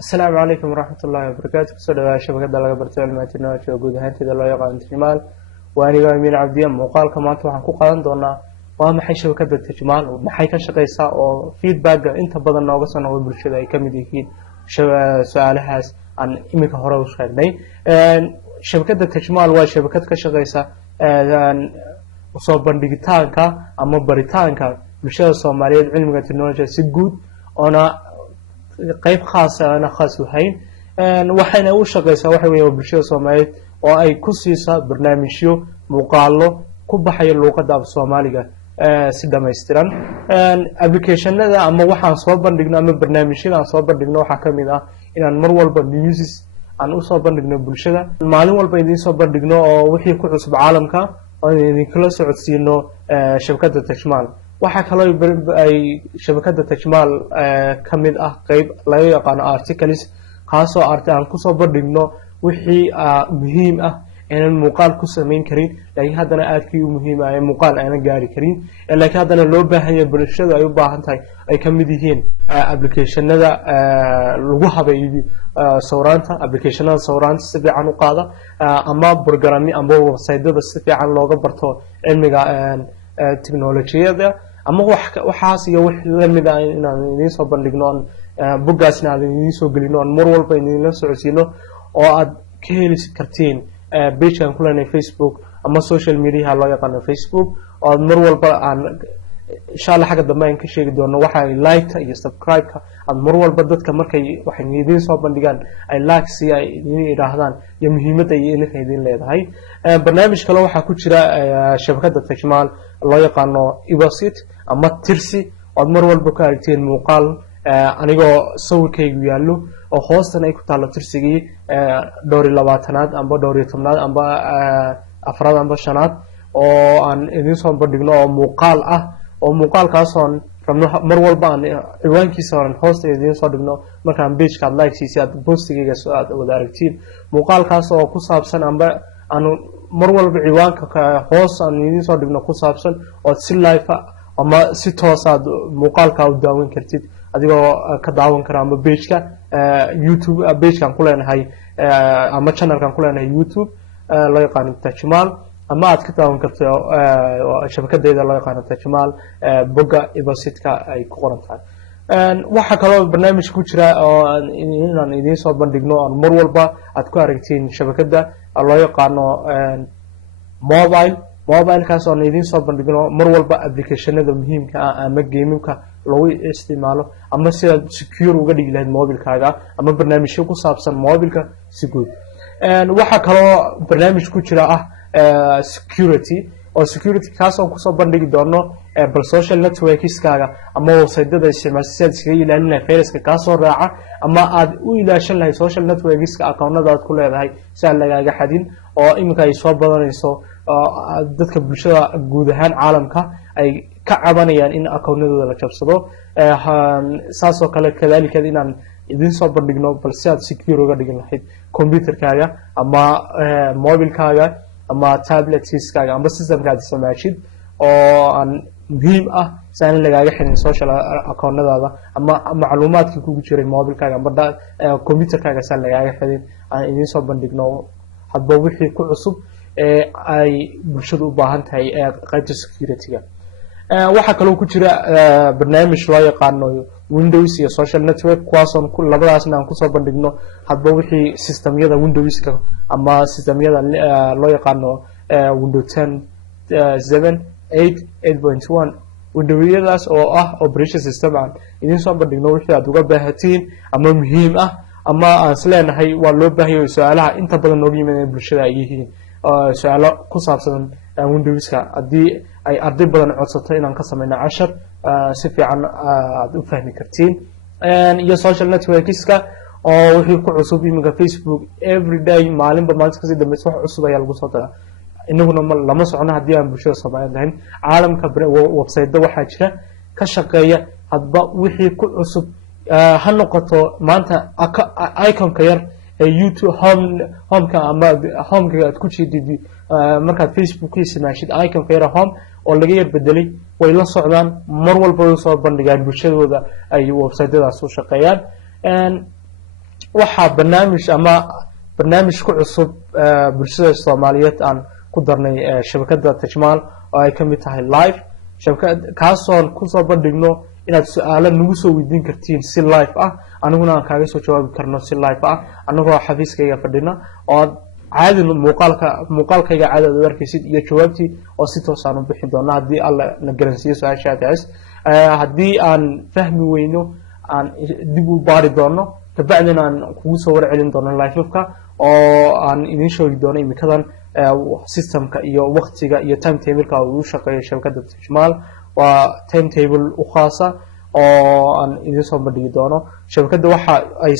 السلام عليكم ورحمة الله وبركاته. سؤال شبكة دلقة برتقال معتنا وجود هانتي دلوا يقع تجمال وأنا أمين عبدي مقال كمان توحن كوكان دونا ومحي شبكة التجمال ومحي كشقيسا أو فيدباك أنت بدل ناقص أنا وبرشة كم يديكين سؤالها عن إمك هراوش خيرني شبكة التجمال وشبكة كشقيسا وصوب بندقتانكا أما بريتانكا برشة الصومالية علم التكنولوجيا سجود أنا qayb khaas ah ana khaas wahayn waxayna u shaqeysaa waxa weeye bulshada Soomaaliyeed oo ay ku siisaa barnaamijyo muuqaalo ku baxaya luqadda Soomaaliga si dhameystiran applicationada ama waxaan soo bandhigno ama barnaamijyada aan soo bandhigno waxa kamid ah inaan mar walba news aan u soo bandhigno bulshada maalin walba idin soo bandhigno oo wixii ku cusub caalamka oo idin kala socodsiino shabakada techmaal waxa kale ay shabakada techmaal kamid ah qayb laga yaqaan articles kaasoo aan ku soo bandhigno wixii muhiim ah inaan muuqaal ku sameyn karin laakiin haddana aadkii u muhiim ah muuqaal aan gaari karin laakiin haddana loo baahan yahay bulshada ay u baahan tahay ay kamid yihiin applicationada lagu habeeyo sawiranta applicationada sawiranta si fiican u qaada ama programmi ama website-yada si fiican looga barto cilmiga teknolojiyada ama waxaas iyo wax la mid ah inaan idin soo bandhigno boggaasna aan idin soo gelino mar walba idin la socodsiino oo aad ka heli kartiin page-kan ku leenahay Facebook ama social media loo yaqaan Facebook oo mar walba aan insha Allah xagga dambe aan ka sheegi doono waxa ay like iyo subscribe ka aad mar walba dadka markay wax idin soo bandhigaan ay like si ay idin yiraahdaan iyo muhiimadda ay idin leedahay barnaamij kale waxa ku jira shabakada techmaal loo yaqaano ibasit ama tirsi oo mar walba ka aragteen muuqaal anigoo sawirkaygu yaallo oo hoostan ay ku taalo tirsigii dhowr 20aad amba dhowr 10aad amba afraad amba shanaad oo aan idin soo bandhigno oo muuqaal ah oo muuqaalkaas oo mar walba aan ciwaankiisa aan hoosta idin soo dhigno markaan page-ka like si aad postigayga soo aad wada aragtiin muuqaalkaas oo ku saabsan amba aan mar walba ciwaanka hoos aan idin soo dhigno ku saabsan oo si live ama si toos ah muuqaalka u daawan kartid adigoo ka daawan kara ama page-ka YouTube page-kan ku leenahay ama channel-kan ku leenahay YouTube loo yaqaan techmaal ama aad ka daawan karto shabakadeeda loo yaqaan techmaal bogga ibasit-ka ay ku qoran tahay waxa kale oo barnaamij ku jira oo inaan idin soo bandhigno oo mar walba aad ku aragtiin shabakada loo yaqaano mobile kaas oo idin soo bandhigno mar walba applicationada muhiimka ah ama gameka lagu isticmaalo ama si aad secure uga dhigi lahayd mobilkaaga ama barnaamijyo ku saabsan mobilka si guud waxa kale oo barnaamij ku jira ah security kaas oo ku soo bandhigi doono bal social networkskaaga ama website-yada isticmaalsiga iskaga ilaalin lahayd viruska kaasoo raaca ama aad u ilaashan lahayd social networkska account-nada aad ku leedahay si aan lagaaga xadin oo iminka ay soo badanayso dadka bulshada guud ahaan caalamka ay ka cabanayaan in account-nadooda la jabsado saasoo kale kadalika inaan idin soo bandhigno bal si aad secure uga dhigin lahayd computerkaaga ama mobilkaaga ama tablet-kaaga ama systemka aad isticmaashid oo aan muhiim ah si aan lagaaga xidhin social account-nadaada ama macluumaadkii kugu jiray mobilkaaga ama computerkaaga si aan lagaaga xidhin aan idin soo bandhigno hadba wixii ku cusub ay bulshadu u baahan tahay qaybta security-ga waxa kale oo ku jira barnaamij loo yaqaano Windows iyo social network kuwaasoo labadaasna aan ku soo bandhigno hadba wixii systemyada Windows-ka ama systemyada loo yaqaano Windows 10 7 8 8.1 Windows-yadaas oo ah operation system aan idin soo bandhigno wixii aad uga baahatiin ama muhiim ah ama aan isleenahay waa loo baahayo su'aalaha inta badan nooga yimaadeen bulshada ay yihiin su'aalo ku saabsan Windows-ka haddii ay arday badan codsato inaan ka sameeyno cashar si fiican aad u fahmi kartiin iyo social networkska oo wixii ku cusub iminka Facebook every day maalinba maalinta kasii dambaysa wax cusub ayaa lagu soo diraa inaguna lama socono haddii aan bulshada Soomaaliyeed lahayn caalamka website-da waxaa jira ka shaqeeya hadba wixii ku cusub ha noqoto maanta icon-ka yar YouTube home-ka ama home-ka aad ku jeedid markaad Facebook ka isticmaashid icon fare home oo laga yar bedelay way la socdaan mar walba way soo bandhigaan bulshadooda ay website-yadaas u shaqeeyaan waxa barnaamij ku cusub bulshada Soomaaliyeed aan ku darnay shabakada techmaal oo ay kamid tahay live shabakad kaasoo ku soo bandhigno inaad su'aalo nagu soo weydiin kartiin si live ah aniguna aan kaaga soo jawaabi karno si live ah anagoo xafiiskayga fadhina oo caadi muuqaalkayga caadi aad arkaysid iyo jawaabtii oo si toos ah u bixin doona hadii alla na garansiyo su'aashaadaas hadii aan fahmi weyno aan dib u baari doono kabacdina aan kugu soo warcelin doono live-ka oo aan idin sheegi doono imikadan systemka iyo waqtiga iyo timetable-ka uu shaqeeyo shabakada techmaal waa timetable u khaasa oo aan idin soo bandhigi doono shabakada waxa ay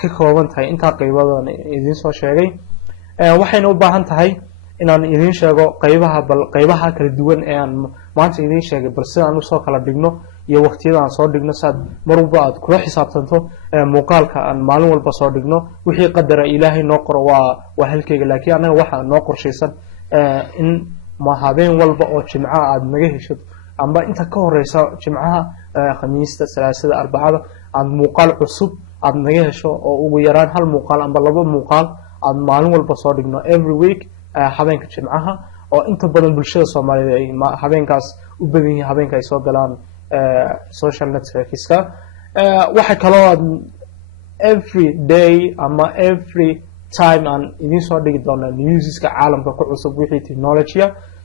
ka kooban tahay inta qaybadan idin soo sheegay waxayna u baahan tahay inaan idin sheego qaybaha kala duwan ee aan maanta idin sheegay balse aan soo kala dhigno iyo waqtiyada aan soo dhigno saad mar walba aad kula xisaabtanto muuqaalka aan maalin walba soo dhigno wixii qadara ilaahay noo qoro waa halkeyga laakiin anaga waxa noo qorshaysan in ma habeen walba oo jimcaha aad naga hesho amba inta ka horeysa jimcaha khamiista salaasada arbacada aad muuqaal cusub aad naga hesho oo ugu yaraan hal muuqaal amba laba muuqaal aad maalin walba soo dhigno every week habeenka jimcaha oo inta badan bulshada Soomaaliyeed ay habeenkaas u badan yihiin habeenka ay soo galaan social networkska waxa kale oo every day ama every time aan idin soo dhigi doona newska caalamka ku cusub wixii technology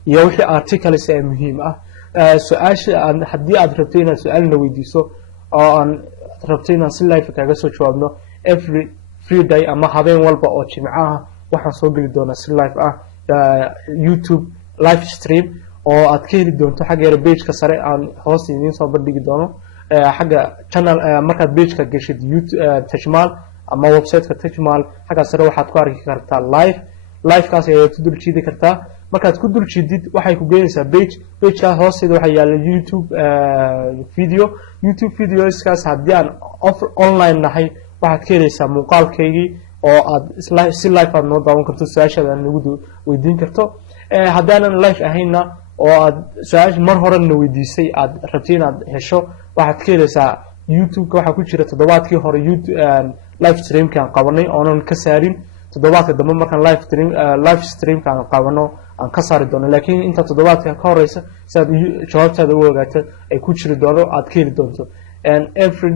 iyo wixii articles ee muhiim ah su'aasha hadii aad rabto inaad su'aal na weydiiso oo aan rabto inaan si live kaaga soo jawaabno every free day ama habeen walba oo jimcaha waxaan soo gali doonaa si live ah YouTube live stream oo aad ka heli doonto xagga page-ka sare aan hoos idin soo bandhigi doono xagga channel markaad page-ka gashid techmaal ama website-ka techmaal xagga sare waxaad ku arki kartaa live-kaas ayaad ku dul jiidi kartaa markaad ku dul jiidid waxay ku geynaysaa page-ka hoosteeda waxa yaala YouTube videos-kaas haddii aan online nahay waxaad ka helaysaa muuqaalkaygii oo aad si live aad noo daawan karto su'aashaada nagu weydiin karto haddaanan live ahayna oo aad su'aash mar hore na weydiisay aad rabtay inaad hesho waxaad ka helaysaa YouTube-ka waxa ku jira toddobaadkii hore live stream-ka aan qabanay oonan ka saarin toddobaadka dambe markaan live stream-ka aan qabano aan ka saari doono laakiin inta toddobaadka ka horeysa si aad jawaabtaada u ogaato ay ku jiri doono aad ka heli doonto and every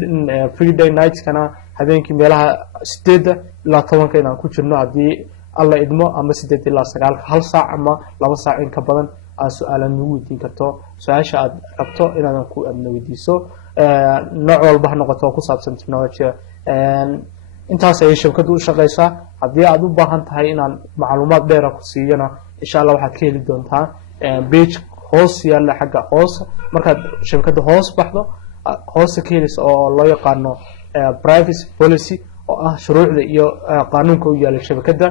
Friday nights kana habeenkii meelaha 8 ilaa 10 inaan ku jirno hadii alla idmo ama 8 ilaa 9 hal saac ama 2 saac in ka badan aan su'aalan nagu weydiin karto su'aasha aad rabto inaan ku weydiiso nooc walba ha noqoto ku saabsan technology intaas ay shabakadu u shaqeysaa hadii aad u baahan tahay inaan macluumaad dheer ku siiyana insha Allah waxaad ka heli doontaa page hoos yaala xagga hoos markaad shabakada hoos baxdo hoos ka helayso oo loo yaqaano privacy policy oo ah shuruucda iyo qaanuunka u yaala shabakada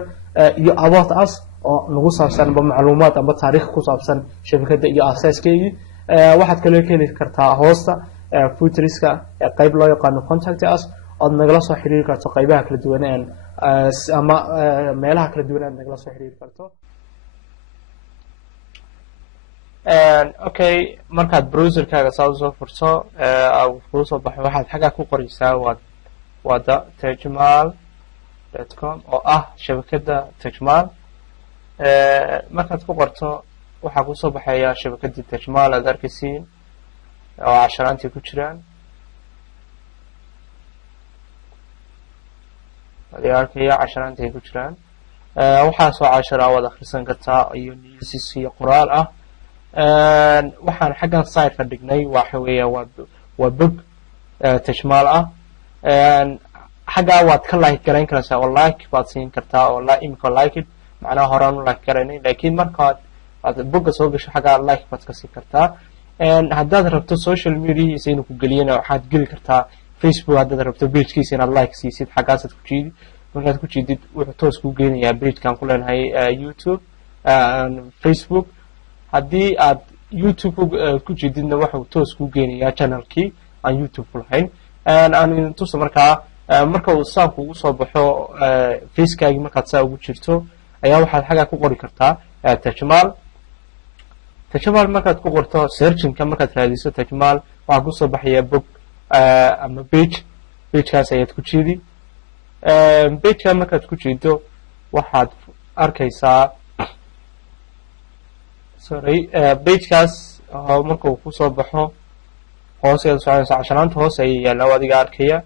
iyo about us oo nagu saabsan macluumaad ama taariikh ku saabsan shabakada iyo aasaaskeyga waxaad kale ka heli kartaa hoosta footeriska qayb loo yaqaano contact us oo nagala soo xiriiri karto qaybaha kala duwan ama meelaha kala duwan nagala soo xiriiri karto okay markaad browserkaaga soo furto ku soo baxo waxaad xaga ku qoraysaa wada techmaal.com oo ah shabakada techmaal markaad ku qorto waxa ku soo baxaya shabakada techmaal aad arkaysiin oo casharaantii ku jiraan adiga casharaantii ku jiraan waxa soo cashara wada akhrisan kartaa iyo news iyo qoraal ah waxaan xaggan site ka dhignay waxa weeye waa bog techmaal ah xagga waad ka like garan kartaa oo like baad siin kartaa oo imika like it macnaha horaan like garanay laakiin markaad bogga soo gasho xagga like baad ka siin kartaa haddaad rabto social media inuu ku galiyana waxaad geli kartaa Facebook haddaad rabto page-kiisa inaad like siisid xaggaasaad ku jiidi markaad ku jiidid wuxuu toos ku geenayaa page-kan ku leenahay YouTube Facebook haddii aad YouTube ku jiididna wuxuu toos ku geenayaa channelkii aan YouTube ku lahayn aan tuso marka uu saanku ugu soo baxo Facebook markaad saa ugu jirto ayaa waxaad xaga ku qori kartaa techmaal markaad ku qorto searchingka markaad raadiso techmaal waxaa kusoo baxaya bog ama pagekaas ayaad ku jiidi pageka markaad ku jiido waxaad arkaysaa pagekaas marka uu kusoo baxo hoos ayaad soconaysaa cashanaanta hoos ayay yaalla adiga arkaya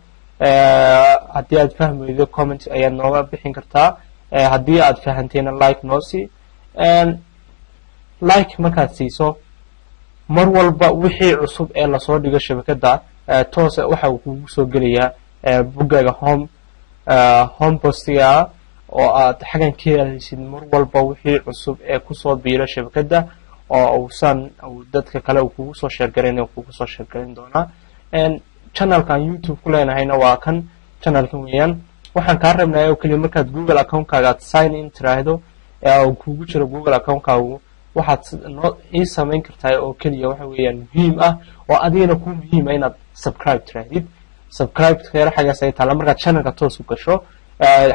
haddii aad fahmaydo comment ayaad nooga bixin kartaa haddii aad fahantayna like noo sii like markaad siiso mar walba wixii cusub ee lasoo dhigo shabakada toos waxa uu kugu soo gelayaa boggaaga home postiga oo aad xagan ka helaysid mar walba wixii cusub ee kusoo biira shabakada oo uusan dadka kale uu kugu soo sheergareyn doonaa channelkan YouTube ku leenahayna waa kan channelkan weeyaan waxaan kaa rabnaa oo kaliya markaad Google account-kaaga aad sign in tiraahdo oo kugu jiro Google account-kaagu waxaad ii samayn kartaa oo kaliya waxa weeyaan muhiim ah oo adigana ku muhiim ah inaad subscribe tirahdid subscribe khayr xagaas ay taala markaad channelka toos u gasho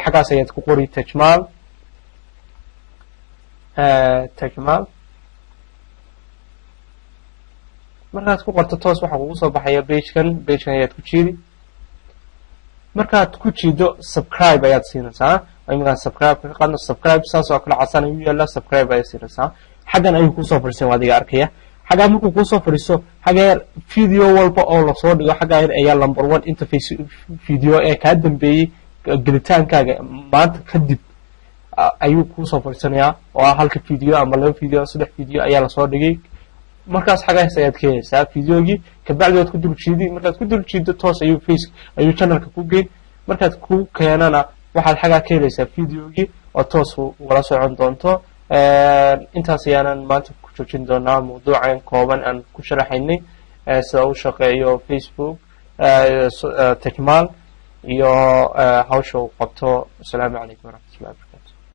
xagaas ayaad ku qori techmaal markaad ku qorto toos waxa kugu soo baxaya pagekan ayaad ku jiidi markaad ku jiido subscribe ayaad siinaysaa iminka subscribe ka qaadno subscribe saas oo kale casan ayuu yaala subscribe ayaad siinaysaa xagan ayuu kusoo fariisan adiga arkaya xagaa markuu kusoo fariiso xagaa video walba oo la soo dhigo xagaa ayaa number 1 interface video ee ka dambeeyay gelitaankaaga maanta kadib ayuu kusoo fariisanayaa oo halka video ama laba video saddex video ayaa la soo dhigay markaas xagaas ayaad ka helaysaa videogii ka bacdi waad ku dul jiidi markaad ku dul jiido toos ayuu channelka ku geyn markaad ku keenana waxaad xagaa ka helaysaa videogii oo toos wala socon doonto intaas ayaanan maanta ku joojin doonaa mawduucan kooban aan ku sharaxaynay sida uu shaqeeyo Facebook techmaal iyo hawsha uu qabto. Assalaamu calaykum waraxmatullahi